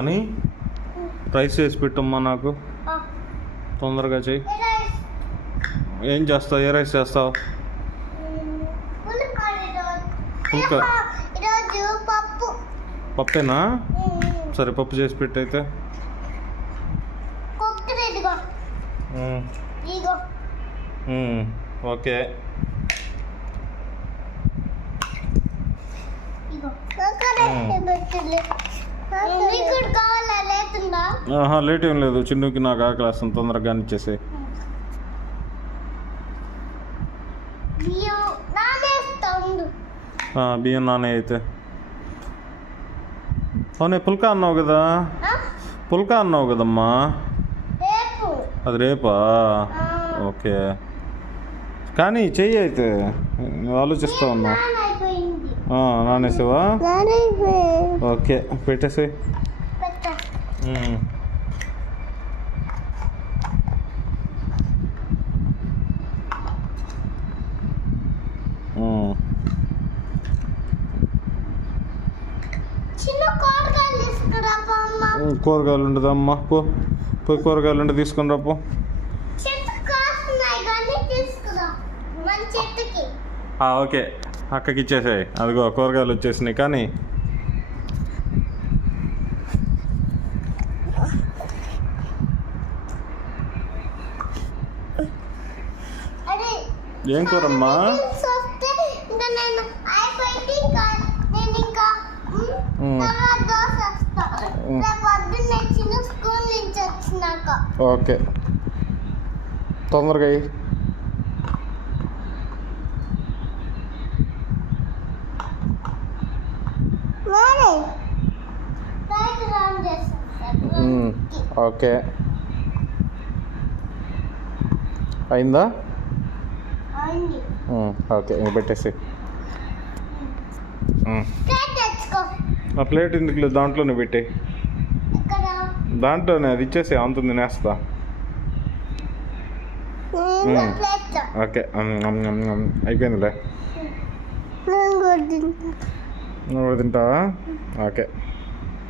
అని రైస్ వేసి పెట్టమ్మా నాకు తొందరగా చెయ్యి. ఏం చేస్తావు? ఏ రైస్ చేస్తావు? పుల్కా పప్పేనా? సరే పప్పు చేసి పెట్టయితే. ఓకే. లేట్ ఏం లేదు, చిన్నుకి నాకు ఆకలి వేస్తుంది, తొందరగా ఇచ్చేసి. బియ్యం నానే అయితే. అవునే పుల్కా అన్నావు కదా, పుల్కా అన్నావు కదమ్మా, అది రేపా? ఓకే కానీ చెయ్యి అయితే, ఆలోచిస్తా ఉన్నా. నానేసావా? ఓకే పెట్టేసి. కూరగాయలు ఉండదమ్మా, పోయి కూరగాయలు ఉంటే తీసుకుని రాపో. ఓకే అక్కకి ఇచ్చేసాయి, అదిగో కూరగాయలు వచ్చేసినాయి. కానీ ఏం కూరమ్మా? ఓకే తొందరగా ఓకే అయిందా? ఓకే ఇంక పెట్టేసి. ఆ ప్లేట్ ఎందుకు లేదు, దాంట్లోనే పెట్టే, దాంట్లోనే అది ఇచ్చేసి అంత తినేస్తా. ఓకే అయిపోయిందిలే. నువ్వు తింటావా? ఓకే.